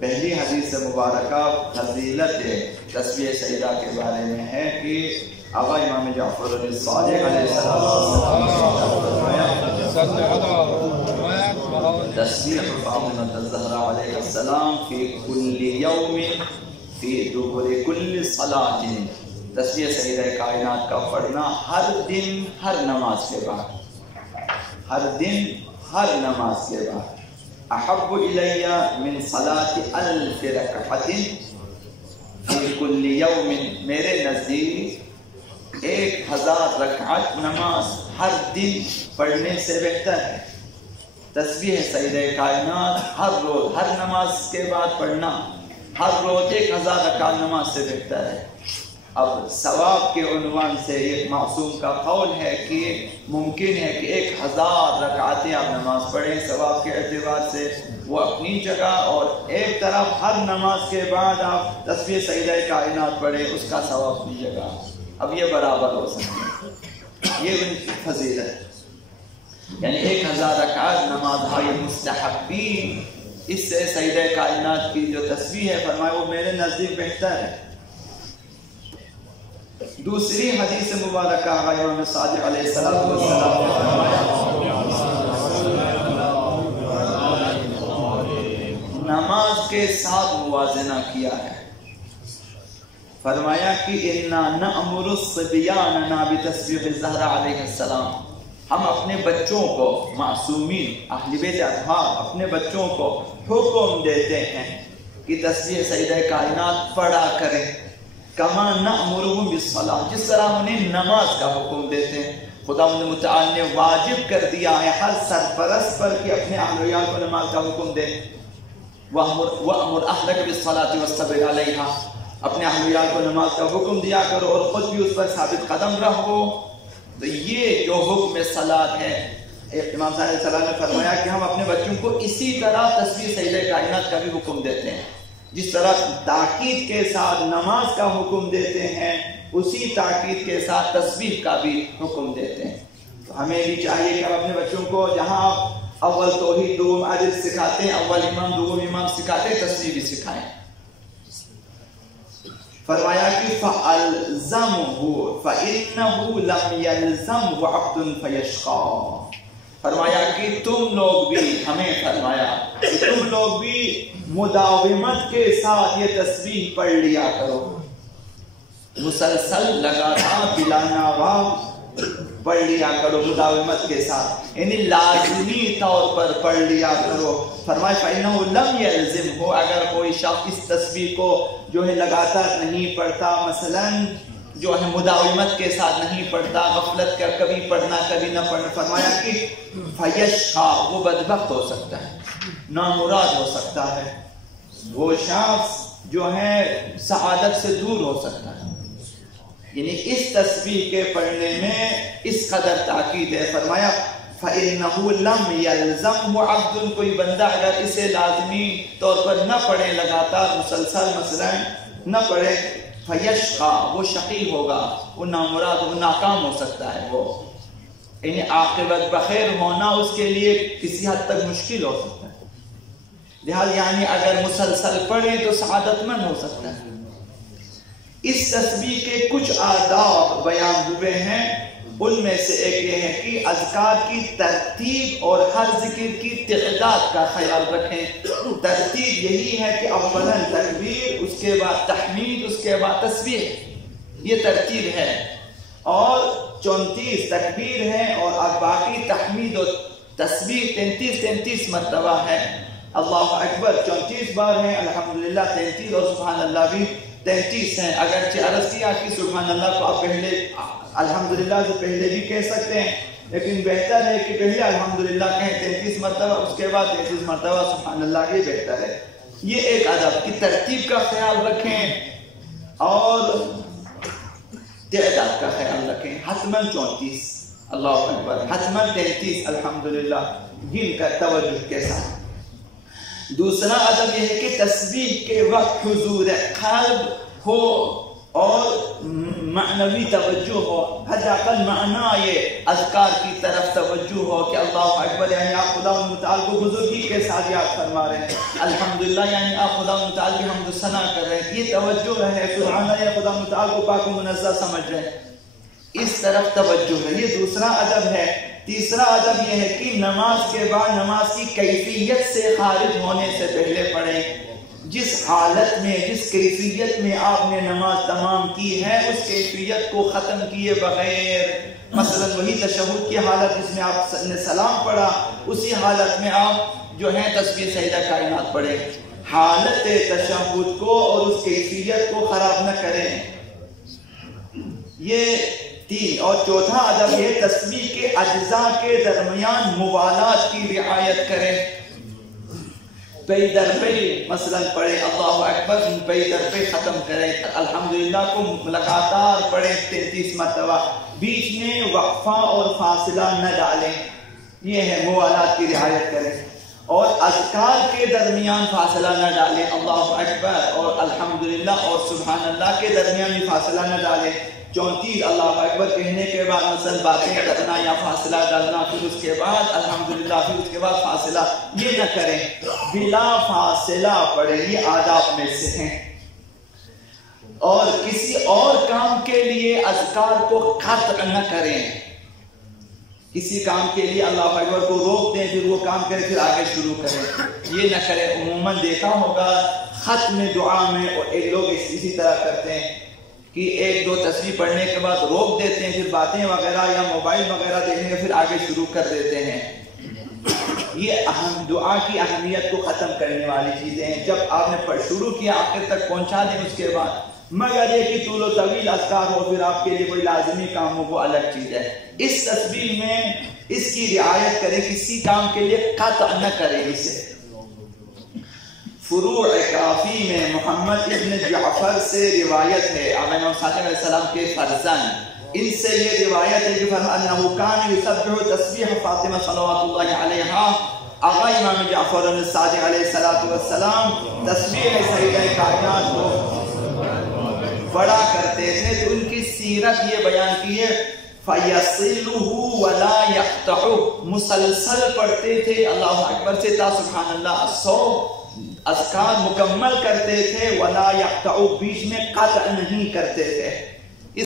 پہلی حدیث مبارکہ فضیلت تسبیح سیدہ کے بارے میں ہے کہ آقا امام جعفر الصادق علیہ السلام تسبیح فاطمہ الزہرا علیہ السلام فی کل یوم فی دبر کل صلاۃ، تسبیح سیدہ کائنات کا پڑھنا ہر دن ہر نماز کے بعد، ہر دن ہر نماز کے بعد، احب الی من صلاۃ الف رکعۃ فی کل یوم، میرے نزدیک 1000 رکعت نماز ہر دن پڑھنے سے بہتر ہے۔ تسبیح سیدہ کائنات ہر روز ہر نماز کے بعد پڑھنا ہر روز 1000 رکعت نماز سے بہتر ہے۔ اب ثواب کے عنوان سے ایک معصوم کا قول ہے کہ ممکن ہے کہ 1000 رکعتیں آپ نماز پڑھیں، ثواب کے اعتبار سے وہ اپنی جگہ، اور ایک طرف ہر نماز کے بعد آپ تسبیح سیدہ کائنات پڑھیں، اس کا ثواب اپنی جگہ۔ اب یہ برابر ہو سکتے ہیں، یہ ان کی فضیلت، یعنی 1000 رکعت نماز ہے مستحبین، اس سے سیدہ کائنات کی جو تسبیح ہے فرمایا وہ میرے نزدیک بہتر ہے۔ دوسری حدیث مبارکہ امام صادق علیہ السلام نے فرمایا نماز کے ساتھ موازنہ کیا ہے، فرمایا کہ اِنَّا نَأْمُرُ الصِّبْيَانَنَا بِتَسْبِيحِ الزَّهْرَةِ علیہ السلام، ہم اپنے بچوں کو، معصومین اہل بیت اطہار اپنے بچوں کو حکم دیتے ہیں کہ تسبیح سیدہ کائنات پڑھا کریں، کما نأمرهم بالصلاۃ، جس طرح انہیں نماز کا حکم دیتے ہیں۔ خدا متعال نے واجب کر دیا ہے ہر سرپرست پر کہ اپنے اہل ویال کو نماز کا حکم دے، وَأْمُرْ أَهْلَكَ بِالصَّلَاةِ وَاسْتَبِرْ عَلَيْهَا، اپنے اہل ویال کو نماز کا حکم دیا کرو اور خود بھی اس پر ثابت قدم رہو۔ تو یہ جو حکم صلاۃ ہے، امام صاحب علیہ السلام نے فرمایا کہ ہم اپنے بچوں کو اسی طرح تسبیح سیدہ کائنات کا بھی حکم دیتے ہیں، جس طرح تاکید کے ساتھ نماز کا حکم دیتے ہیں اسی تاکید کے ساتھ تسبیح کا بھی حکم دیتے ہیں۔ تو ہمیں بھی چاہیے کہ ہم اپنے بچوں کو جہاں آپ اول توحید دوم عدل سکھاتے ہیں، اول امام دوم امام سکھاتے ہیں، تسبیح بھی سکھائیں۔ فرمایا کہ فَأَلْزَمْهُ فَإِنَّهُ لَمْ يَلْزَمْهُ عَبْدٌ فَيَشْقَى، فرمایا کہ تم لوگ بھی، ہمیں فرمایا کہ تم لوگ بھی مداومت کے ساتھ یہ تسبیح پڑھ لیا کرو، مسلسل لگاتار بلا ناغہ پڑھ لیا کرو مداومت کے ساتھ، یعنی لازمی طور پر پڑھ لیا کرو۔ فرمایا فَإِنَّهُ لَمْ يَلْزِمْهُ، اگر کوئی شخص اس تسبیح کو جو ہے لگاتار نہیں پڑھتا، مثلاً جو ہے مداومت کے ساتھ نہیں پڑھتا، غفلت کا کبھی پڑھنا کبھی نہ پڑھنا، فرمایا کہ فَيَشْقَى، وہ بدبخت ہو سکتا ہے، نامراد ہو سکتا ہے، وہ شخص جو ہے سعادت سے دور ہو سکتا ہے۔ یعنی اس تسبیح کے پڑھنے میں اس قدر تاکید ہے۔ فرمایا فَإِنَّهُ لَمْ يَلْزَمْهُ عَبْدٌ، کوئی بندہ اگر اسے لازمی طور پر نہ پڑھے، لگاتار مسلسل مثلا نہ پڑھے، فَيَشْقَى، وہ شقی ہوگا، وہ نامراد، وہ ناکام ہو سکتا ہے، وہ یعنی عاقبت بخیر ہونا اس کے لیے کسی حد تک مشکل ہو سکتا ہے۔ لہذا یعنی اگر مسلسل پڑھے تو سعادت مند ہو سکتا ہے۔ اس تسبیح کے کچھ آداب بیان ہوئے ہیں، ان میں سے ایک یہ ہے کہ اذکار کی ترتیب اور ہر ذکر کی تعداد کا خیال رکھیں۔ ترتیب یہی ہے کہ اولاً تکبیر، اس کے بعد تحمید، اس کے بعد تسبیح، یہ ترتیب ہے، اور 34 تکبیر ہے اور اب باقی تحمید اور تسبیح 33 مرتبہ ہے۔ اللہ اکبر 34 بار ہے، الحمدللہ 33، اور سبحان اللہ بھی 33 ہیں۔ اگرچہ عرض کیا کہ سبحان اللہ کو آپ پہلے الحمدللہ سے پہلے بھی کہہ سکتے ہیں، لیکن بہتر ہے کہ پہلے الحمدللہ کہیں 33 مرتبہ، اس کے بعد 33 مرتبہ سبحان اللہ، یہ بہتر ہے۔ یہ ایک ادب کی ترتیب کا خیال رکھیں اور تعداد کا خیال رکھیں، حتماً 34 اللہ اکبر، حتماً 33 الحمدللہ، گن کر توجہ کے ساتھ۔ دوسرا ادب یہ ہے کہ تسبیح کے وقت حضور قلب ہو، اور معنوی توجہ ہو، حداقل معنی یہ اذکار کی طرف توجہ ہو کہ اللہ اکبر یعنی آپ خدا متعال کو بزرگی کے ساتھ یاد فرما رہے ہیں، الحمدللہ یعنی آپ خدا متعال کی حمد و ثنا کر رہے ہیں، یہ توجہ ہے، سبحان اللہ یا خدا متعال کو پاک و منزہ سمجھ رہے ہیں، اس طرف توجہ ہے، یہ دوسرا ادب ہے۔ تیسرا ادب یہ ہے کہ نماز کے بعد نماز کی کیفیت سے خارج ہونے سے پہلے پڑھیں، جس حالت میں جس کیفیت میں آپ نے نماز تمام کی ہے اس کیفیت کو ختم کیے بغیر، مثلا وہی تشہد کی حالت جس میں آپ نے سلام پڑھا اسی حالت میں آپ جو ہے تسبیح سجدہ کائنات پڑھیں، حالت تشہد کو اور اس کیفیت کو خراب نہ کریں، یہ تین۔ اور چوتھا ادب یہ تسبیح کے اجزاء کے درمیان موالات کی رعایت کریں، پی در پی مثلا پڑھیں اللہ اکبر، پی در پی ختم کریں، الحمدللہ کو لگاتار پڑھیں 33 مرتبہ، بیچ میں وقفہ اور فاصلہ نہ ڈالیں، یہ ہے موالات کی رعایت کریں، اور اذکار کے درمیان فاصلہ نہ ڈالیں، اللہ اکبر اور الحمدللہ اور سبحان اللہ کے درمیان بھی فاصلہ نہ ڈالیں، 34 اللہ اکبر کہنے کے بعد مثلا باتیں کرنا یا فاصلہ ڈالنا، پھر اس کے بعد الحمدللہ، پھر اس کے بعد فاصلہ، یہ نہ کریں، بلا فاصلہ پڑھیں، یہ آداب میں سے ہیں۔ اور کسی اور کام کے لیے اذکار کو قطع نہ کریں، کسی کام کے لیے اللہ اکبر کو روک دیں پھر وہ کام کریں پھر آگے شروع کریں، یہ نہ کریں۔ عموماً دیکھا ہوگا ختم دعا میں ایک لوگ اسی طرح کرتے ہیں کہ ایک دو تسبیح پڑھنے کے بعد روک دیتے ہیں، پھر باتیں وغیرہ یا موبائل وغیرہ دیکھنے کے پھر آگے شروع کر دیتے ہیں، یہ اہم دعا کی اہمیت کو ختم کرنے والی چیزیں ہیں۔ جب آپ نے شروع کیا آخر تک پہنچا دیں اس کے بعد، مگر یہ کہ طول و طویل اذکار ہو پھر آپ کے لیے کوئی لازمی کام ہو وہ الگ چیز ہے۔ اس تسبیح میں اس کی رعایت کریں، کسی کام کے لیے قطع نہ کریں اسے۔ فروع کافی میں محمد ابن جعفر سے روایت ہے، آقا امام صادق علیہ السلام کے فرزند، ان سے یہ روایت ہے کہ فرمایا انہو کان یسبح تسبیح فاطمہ صلوات اللہ علیہا، آقا امام جعفر صادق علیہ السلام تسبیح سیدہ کائنات کو بڑا کرتے تھے، تو ان کی سیرت یہ بیان کی ہے فَيَصِلُهُ وَلَا يَقْطَعُهُ، مسلسل پڑھتے تھے اللہ اکبر سے تا سبحان اللہ 100 اذکار مکمل کرتے تھے، وَلَا يَقْطَعُ، بیچ میں قطع نہیں کرتے تھے۔